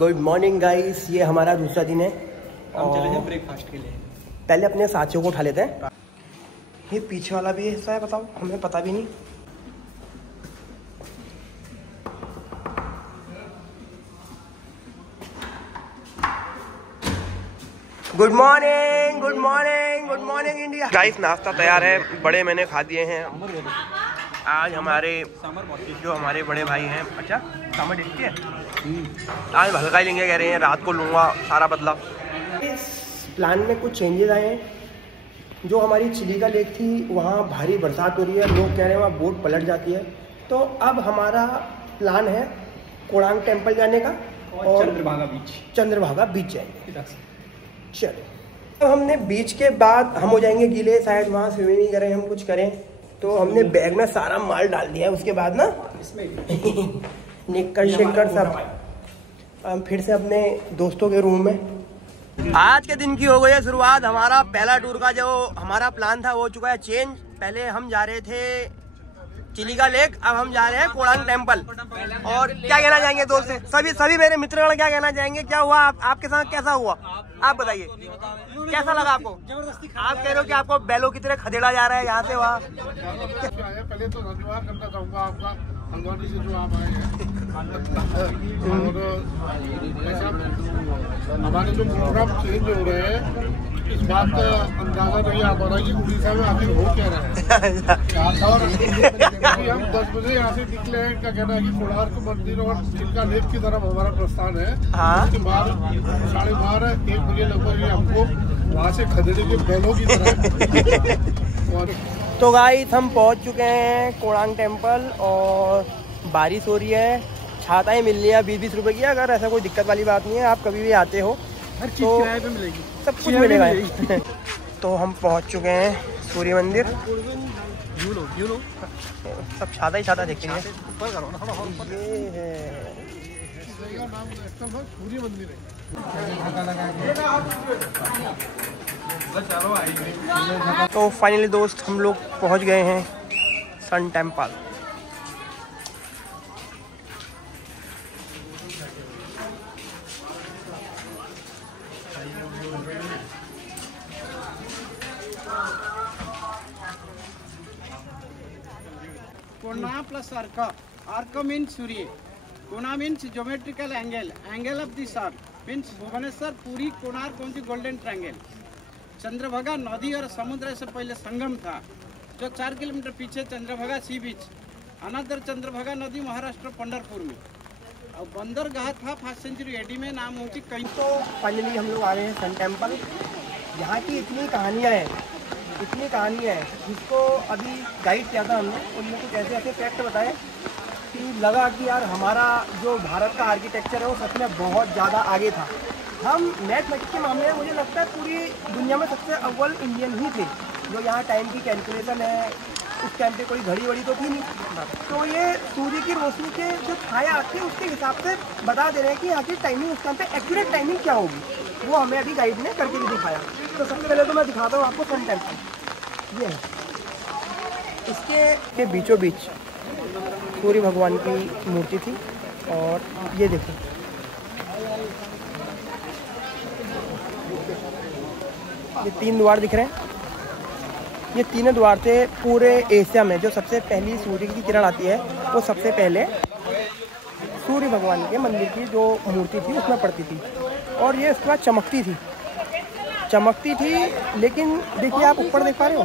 Good morning guys, ये हमारा दूसरा दिन है। हम चले हैं ब्रेकफास्ट के लिए। पहले अपने साथियों को उठा लेते हैं। ये पीछे वाला भी हिस्सा है, बताओ, हमें पता भी नहीं। Good morning, good morning, good morning India. Guys नाश्ता तैयार है, बड़े मैंने खा दिए हैं। आज हमारे जो हमारे बड़े भाई हैं, अच्छा समर डिश है, आज हल्का ही लेंगे कह रहे हैं, रात को लूँगा सारा बदला। इस प्लान में कुछ चेंजेस आए हैं। जो हमारी चिलिका लेक थी वहाँ भारी बरसात हो रही है, लोग कह रहे हैं वहाँ बोट पलट जाती है, तो अब हमारा प्लान है कोणार्क टेम्पल जाने का और चंद्रभागा बीच जाएंगे। चलो, तो हमने बीच के बाद हम हो जाएंगे गीले, शायद वहाँ स्विमिंग करें, हम कुछ करें, तो हमने बैग में सारा माल डाल दिया है। उसके बाद ना निक्कर शेकर सब हम फिर से अपने दोस्तों के रूम में। आज के दिन की हो गई है शुरुआत। हमारा पहला टूर का जो हमारा प्लान था वो हो चुका है चेंज। पहले हम जा रहे थे चिलिका लेक, अब हम जा रहे हैं कोणार्क टेम्पल। और क्या कहना चाहेंगे दोस्त से? सभी मेरे मित्रगण क्या कहना चाहेंगे? क्या हुआ आपके साथ, कैसा हुआ आप बताइए, कैसा लगा आपको? आप कह रहे हो कि आपको बैलों की तरह खदेड़ा जा रहा है यहाँ से वहाँ। पहले तो धन्यवाद करना चाहूँगा आपका, हल्द्वानी से जो आप आए हैं। और हमारे जो प्रोग्राम चेंज हो रहे हैं, इस बात का अंदाजा नहीं आ पा रहा कि उड़ीसा में आखिर हो क्या रहा है। और हम 10 बजे यहाँ से निकले हैं, क्या कहना है कि कोणार्क मंदिर और चिलिका लेक की तरफ हमारा प्रस्थान है। उसके बाद 12:30 1 बजे लगभग हमको वहाँ से खदेड़ेंगे बैलों की तरह। तो गाइस हम पहुँच चुके हैं कोणार्क टेम्पल और बारिश हो रही है, छाताएं मिल रही है 20-20 रुपए की। अगर ऐसा कोई दिक्कत वाली बात नहीं है, आप कभी भी आते हो तो मिलेगी, सब कुछ मिलेगा। तो हम पहुंच चुके हैं सूर्य मंदिर। सब छाता ही छाता देख रही है। ये है सूर्य मंदिर है। तो फाइनली दोस्त हम लोग पहुंच गए हैं sun temple. Kona plus Arka. Arka means Surya. Kona means geometrical angle. Angle of the sun means Bhubaneswar, Puri, Konark कौन सी गोल्डन ट्रायंगल। चंद्रभागा नदी और समुद्र से पहले संगम था, जो 4 किलोमीटर पीछे चंद्रभागा सी बीच। अनदर चंद्रभागा नदी महाराष्ट्र पंढरपुर में। और बंदरगाह था 5th सेंचुरी AD में, नाम ऊँची कहीं। तो फाइनली हम लोग आ गए हैं सन टेम्पल। यहाँ की इतनी कहानियाँ हैं, इतनी कहानी है, जिसको अभी गाइड किया था हमने, उनमें कुछ ऐसे ऐसे फैक्ट बताए कि लगा कि यार हमारा जो भारत का आर्किटेक्चर है वो सच में बहुत ज़्यादा आगे था। हम मैथमेटिक्स के मामले में मुझे लगता है पूरी दुनिया में सबसे अव्वल इंडियन ही थे। जो यहाँ टाइम की कैलकुलेशन है, उस टाइम पे कोई घड़ी वड़ी तो थी नहीं, तो ये सूर्य की रोशनी के जो छाए आती है उसके हिसाब से बता दे रहे हैं कि आखिर टाइमिंग उस टाइम पे एक्यूरेट टाइमिंग क्या होगी। वो हमें अभी गाइड ने करके भी दिखाया। तो सबसे पहले तो मैं दिखाता हूँ आपको सन टेम्पल। ये है, इसके बीचों बीच सूर्य भगवान की मूर्ति थी। और ये देखो, ये 3 द्वार दिख रहे हैं। ये 3 द्वार थे पूरे एशिया में। जो सबसे पहली सूर्य की किरण आती है वो सबसे पहले सूर्य भगवान के मंदिर की जो मूर्ति थी उसमें पड़ती थी। और ये उसके बाद चमकती थी। लेकिन देखिए, आप ऊपर देख पा रहे हो,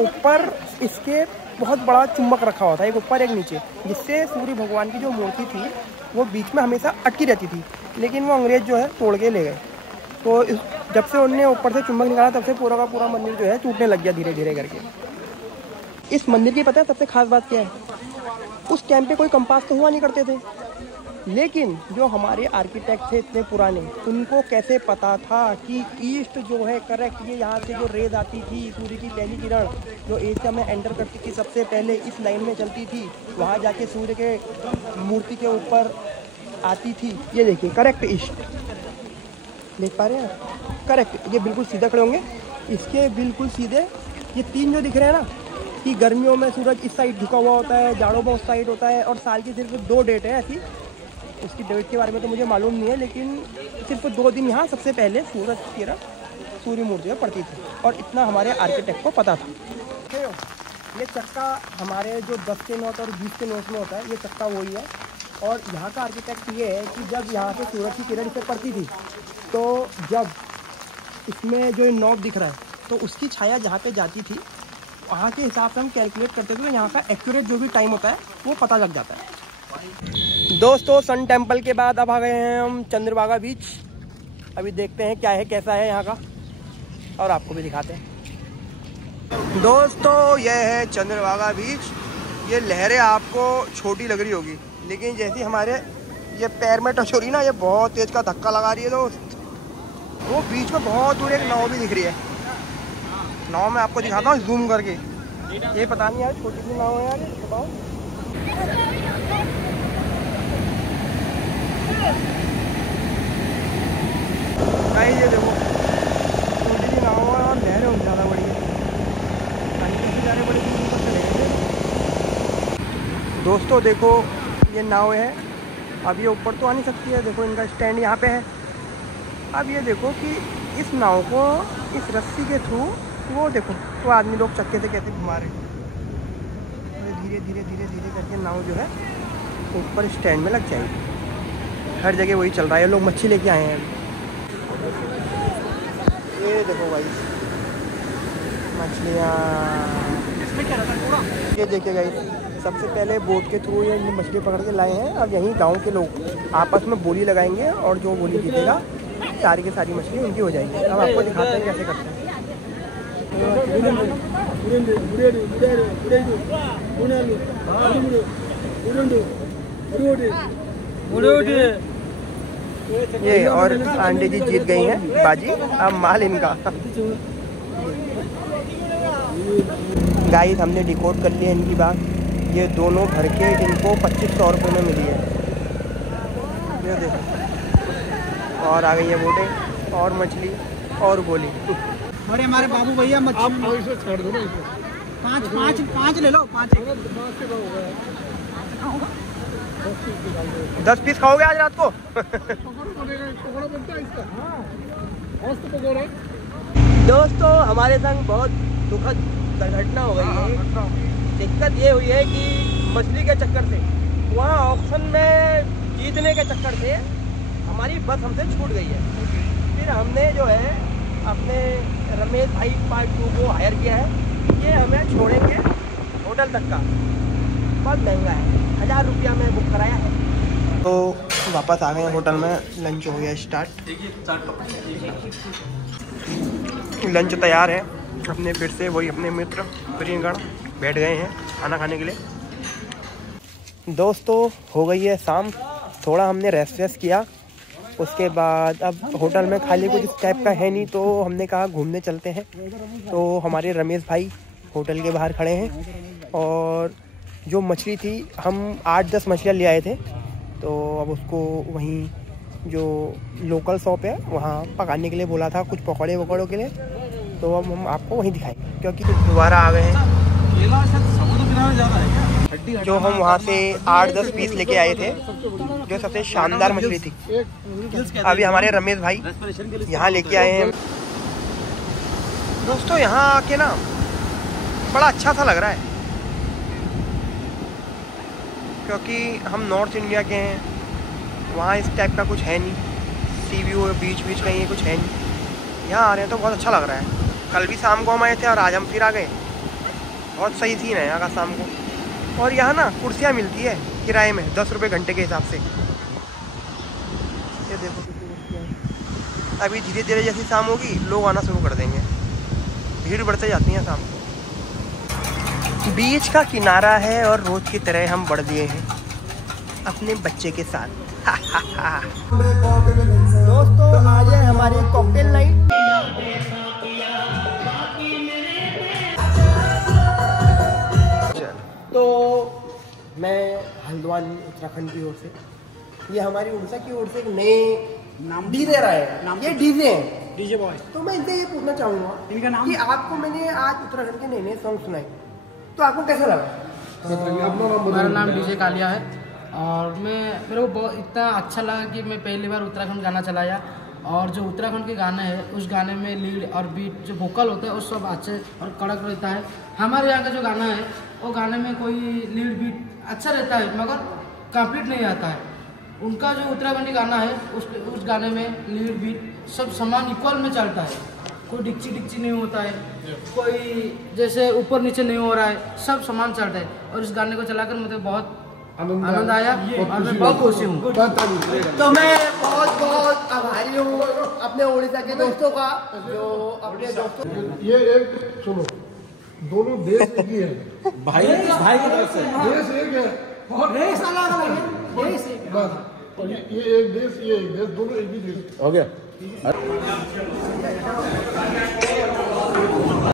ऊपर इसके बहुत बड़ा चुंबक रखा हुआ था, एक ऊपर एक नीचे, जिससे सूर्य भगवान की जो मूर्ति थी वो बीच में हमेशा अटकी रहती थी। लेकिन वो अंग्रेज जो है तोड़ के ले गए। तो जब से उन्होंने ऊपर से चुंबक निकाला तब से पूरा का पूरा मंदिर जो है टूटने लग गया धीरे धीरे करके। इस मंदिर की पता है सबसे खास बात क्या है? उस टाइम पे कोई कंपास तो हुआ नहीं करते थे, लेकिन जो हमारे आर्किटेक्ट थे इतने पुराने, उनको कैसे पता था कि ईस्ट जो है करेक्ट, ये यहाँ से जो रेज आती थी, सूर्य की पहली किरण जो एशिया में एंटर करती थी सबसे पहले इस लाइन में चलती थी, वहाँ जाके सूर्य के मूर्ति के ऊपर आती थी। ये देखिए, करेक्ट ईस्ट देख पा रहे हैं, करेक्ट। ये बिल्कुल सीधा खड़े होंगे, इसके बिल्कुल सीधे ये 3 जो दिख रहे हैं ना, कि गर्मियों में सूरज इस साइड झुका हुआ होता है, जाड़ों में उस साइड होता है। और साल की सिर्फ 2 डेट है ऐसी उसकी डेट के बारे में तो मुझे मालूम नहीं है, लेकिन सिर्फ 2 दिन यहाँ सबसे पहले सूरज की किरण सूर्य मूर्ति में पड़ती थी, और इतना हमारे आर्किटेक्ट को पता था। ये चक्का हमारे जो 10 के नोट और 20 के नोट में होता है, ये चक्का वही है। और यहाँ का आर्किटेक्ट ये है कि जब यहाँ से सूरज की किरण इस पर पड़ती थी, तो जब इसमें जो नॉब दिख रहा है, तो उसकी छाया जहाँ पे जाती थी, वहाँ के हिसाब से हम कैलकुलेट करते थे, तो यहाँ का एक्यूरेट जो भी टाइम होता है वो पता लग जाता है। दोस्तों, सन टेम्पल के बाद अब आ गए हैं हम चंद्रभागा बीच। अभी देखते हैं क्या है, कैसा है यहाँ का, और आपको भी दिखाते हैं। दोस्तों, यह है चंद्रभागा बीच। ये लहरें आपको छोटी लग रही होगी, लेकिन जैसी हमारे ये पैर में टच हो रही ना, ये बहुत तेज का धक्का लगा रही है दोस्त। वो बीच में बहुत दूर एक नाव भी दिख रही है। नाव में आपको दिखाता हूँ जूम करके। ये पता नहीं यार छोटी सी नाव है यार, बताओ। ये देखो छोटी सी नाव है और लहरें उन ज़्यादा बड़ी है। बड़ी दोस्तों देखो, ये नाव है। अब ये ऊपर तो आ नहीं सकती है, देखो इनका स्टैंड यहाँ पे है। अब ये देखो कि इस नाव को इस रस्सी के थ्रू, वो देखो वो आदमी लोग चक्के से कैसे घुमा रहे हैं। धीरे धीरे धीरे धीरे करके नाव जो है ऊपर स्टैंड में लग जाएगी। हर जगह वही चल रहा है। लोग मच्छी लेके आए हैं। ये देखो भाई मछलियाँ, ये देखिए गाइस, सबसे पहले बोट के थ्रू ये मछली पकड़ के लाए हैं। अब यहीं गांव के लोग आपस में बोली लगाएंगे, और जो बोली जीतेगा सारी की सारी मछली उनकी हो जाएगी। अब आपको दिखाते हैं कैसे करते हैं। ये और आंटी जी जीत गई हैं बाजी। अब माल इनका। गाइस, हमने डिकोड कर लिया इनकी बात। ये दोनों भर के इनको 2500 रुपये में मिली है। ये देखो, और आ गई है बोटें और मछली और गोली। अरे हमारे बाबू भैया मछली छोड़ दो ना, पाँच ले लो। 10 पीस खाओगे आज रात को? दोस्तों, हमारे संग बहुत दुखद दुर्घटना हो गई है। दिक्कत ये हुई है कि मछली के चक्कर से, वहाँ ऑक्शन में जीतने के चक्कर से हमारी बस हमसे छूट गई है। फिर हमने जो है अपने रमेश भाई पार्ट 2 को हायर किया है। ये हमें छोड़ेंगे होटल तक का। बहुत महंगा है, 1000 रुपया में बुक कराया है। तो वापस आ गए होटल में। लंच हो गया स्टार्ट। लंच तैयार है। अपने फिर से वही अपने मित्र प्रियगण बैठ गए हैं खाना खाने के लिए। दोस्तों, हो गई है शाम। थोड़ा हमने रेस्ट किया। उसके बाद अब होटल में खाली कुछ इस टाइप का है नहीं, तो हमने कहा घूमने चलते हैं। तो हमारे रमेश भाई होटल के बाहर खड़े हैं, और जो मछली थी हम 8-10 मछलियाँ ले आए थे। तो अब उसको वहीं जो लोकल शॉप है वहाँ पकाने के लिए बोला था, कुछ पकौड़े वकौड़ों के लिए। तो अब हम आपको वहीं दिखाएंगे, क्योंकि दोबारा आ गए हैं। जो हम वहाँ से 8-10 पीस लेके आए थे, जो सबसे शानदार मछली थी, अभी हमारे रमेश भाई यहाँ लेके आए हैं। दोस्तों, यहाँ आके ना बड़ा अच्छा सा लग रहा है, क्योंकि हम नॉर्थ इंडिया के हैं। वहाँ इस टाइप का कुछ है नहीं, सी व्यू बीच कहीं कुछ है नहीं। यहाँ आ रहे हैं तो बहुत अच्छा लग रहा है। कल भी शाम को हम आए थे और आज हम फिर आ गए। बहुत सही सीन है यहाँ का शाम को। और यहाँ ना कुर्सियाँ मिलती है किराए में 10 रुपये घंटे के हिसाब से। ये देखो, अभी धीरे धीरे जैसी शाम होगी लोग आना शुरू कर देंगे। भीड़ बढ़ते जाती है शाम को। बीच का किनारा है और रोज की तरह हम बढ़ दिए हैं अपने बच्चे के साथ। दोस्तों, आज है हमारी कॉकटेल नाइट। तो मैं हल्द्वानी उत्तराखंड की ओर से, ये हमारी उड़ीसा की ओर से एक नए डीजे आए हैं। ये डीजे हैं, डीजे बॉय। तो मैं इनसे ये पूछना चाहूँगा इनका नाम, कि आपको मैंने आज उत्तराखंड के नए सॉन्ग सुनाए, तो आपको कैसा लगा? मेरा नाम डीजे कालिया है। और मेरे को बहुत इतना अच्छा लगा कि मैं पहली बार उत्तराखंड गाना चलाया। और जो उत्तराखंड के गाने हैं उस गाने में लीड और बीट जो वोकल होता है वो सब अच्छे और कड़क रहता है। हमारे यहाँ का जो गाना है वो गाने में कोई लीड बीट अच्छा रहता है मगर कंप्लीट नहीं आता है। उनका जो उत्तराखंडी गाना है उस गाने में लीड बीट सब समान इक्वल में चलता है, कोई डिक्ची नहीं होता है, कोई जैसे ऊपर नीचे नहीं हो रहा है, सब समान चलता है। और इस गाने को चलाकर मुझे बहुत आनंद आया और मैं बहुत खुशी हूँ। तो मैं बहुत आभारी हूँ अपने उड़ीसा के दोस्तों का, जो अपने दोस्तों ये एक सुनो, दोनों देश एक ही है भाई की तरफ से देश एक है, देश अलग अलग है, देश एक बस। और ये एक देश, ये एक देश, दोनों एक ही देश। हो गया।